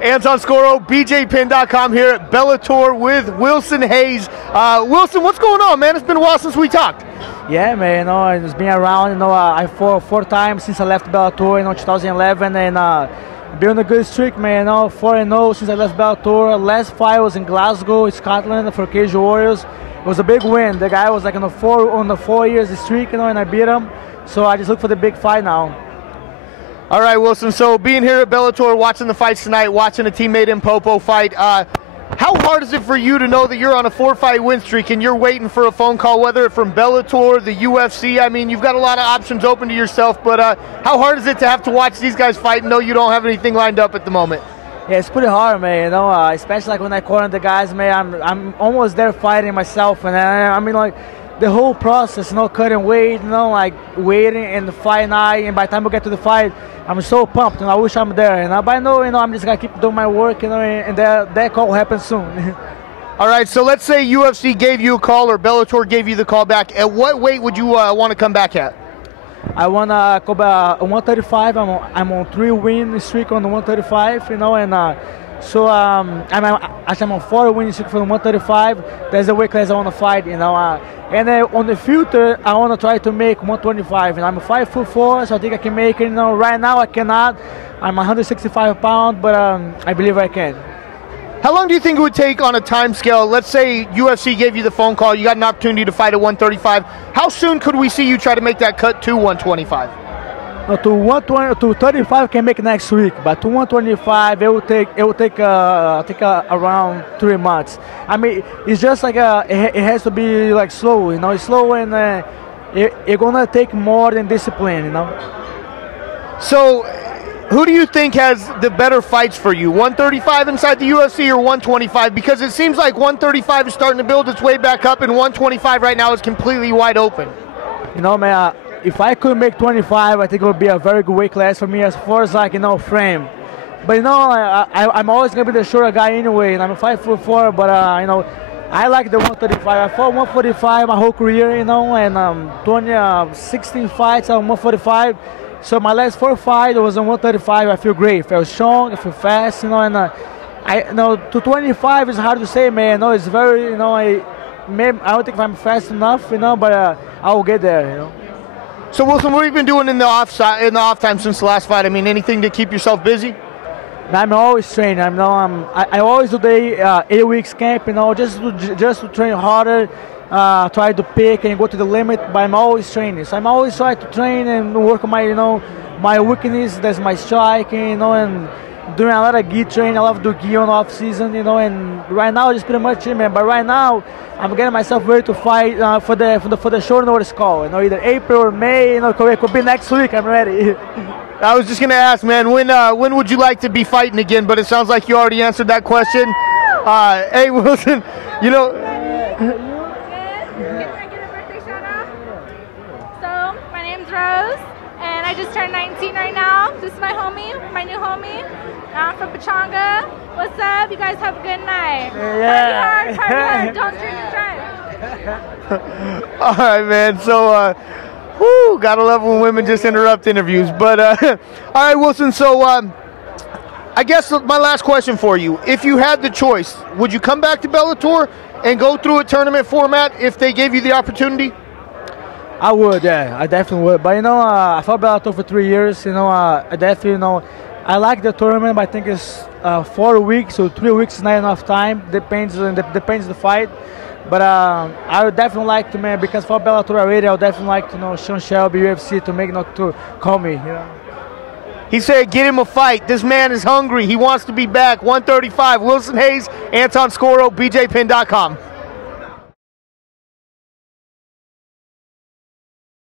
Anton Skoro, BJPenn.com here at Bellator with Wilson Reis. Wilson, what's going on, man? It's been a while since we talked. Yeah, man, it's been around, I fought four times since I left Bellator, 2011, and been on a good streak, man, 4-0 since I left Bellator. Last fight was in Glasgow, Scotland, for Cage Warriors. It was a big win. The guy was like on the 4 years streak, and I beat him. So I just look for the big fight now. All right, Wilson, so being here at Bellator, watching the fights tonight, watching a teammate Mpopo fight, how hard is it for you to know that you're on a 4-fight win streak and you're waiting for a phone call, whether it's from Bellator, the UFC? I mean, you've got a lot of options open to yourself, but how hard is it to have to watch these guys fight and know you don't have anything lined up at the moment? Yeah, it's pretty hard, man, especially like when I corner the guys, man, I'm almost there fighting myself, and I mean, like, the whole process, cutting weight, like waiting and the fight night, and by the time we get to the fight, I'm so pumped, I wish I'm there, but I know, I'm just gonna keep doing my work, and that call will happen soon. All right, so let's say UFC gave you a call or Bellator gave you the call back. At what weight would you want to come back at? I want to go back 135. I'm on 3-win streak on the 135, and so I'm on 4-win streak for the 135. That's the weight class I want to fight, and on the future, I want to try to make 125. And I'm 5'4", so I think I can make it. Right now I cannot. I'm 165 pounds, but I believe I can. How long do you think it would take on a time scale? Let's say UFC gave you the phone call, you got an opportunity to fight at 135. How soon could we see you try to make that cut to 125? To 35 I can make next week, but to 125 it will take around 3 months. I mean, it's just like it has to be like slow, It's slow, and it's gonna take more than discipline, So, who do you think has the better fights for you? 135 inside the UFC or 125? Because it seems like 135 is starting to build its way back up, and 125 right now is completely wide open. Man, if I could make 25, I think it would be a very good weight class for me as far as frame. But I'm always gonna be the shorter guy anyway, and I'm 5'4", but I like the 135. I fought 145 my whole career, and 16 fights on 145. So my last 4 fights was on 135. I feel great. I feel strong. I feel fast. And to 25 is hard to say, man. It's very, I don't think I'm fast enough, but I will get there, So Wilson, what have you been doing in the off time since the last fight? I mean, anything to keep yourself busy? I'm always training. I always do the 8 weeks camp, just to train harder. Try to pick and go to the limit, but I'm always training. So I'm always trying to train and work on my, my weakness. That's my strike, and doing a lot of gi training. I love to do gi on off season, and right now it's pretty much it, man. But right now I'm getting myself ready to fight for the short notice call. Either April or May. It could be next week. I'm ready. I was just gonna ask, man, when would you like to be fighting again? But it sounds like you already answered that question. Hey, Wilson, Can I get a birthday shout out? So, my name's Rose, and I just turned 19 right now. This is my homie, my new homie. I'm from Pechanga. What's up? You guys have a good night. Yeah. Party hard. Don't drink and drive. All right, man. So, gotta love when women just interrupt interviews. But, all right, Wilson, so I guess my last question for you. If you had the choice, would you come back to Bellator and go through a tournament format if they gave you the opportunity? I would, yeah, I definitely would. But I fought Bellator for 3 years. I definitely, I like the tournament, but I think it's 4 weeks, so 3 weeks is not enough time. Depends the fight. But I would definitely like to, man, because for Bellator already, I would definitely like to know Sean Shelby, UFC, to call me. He said, get him a fight. This man is hungry. He wants to be back. 135. Wilson Reis, Anton Skoro, BJPenn.com.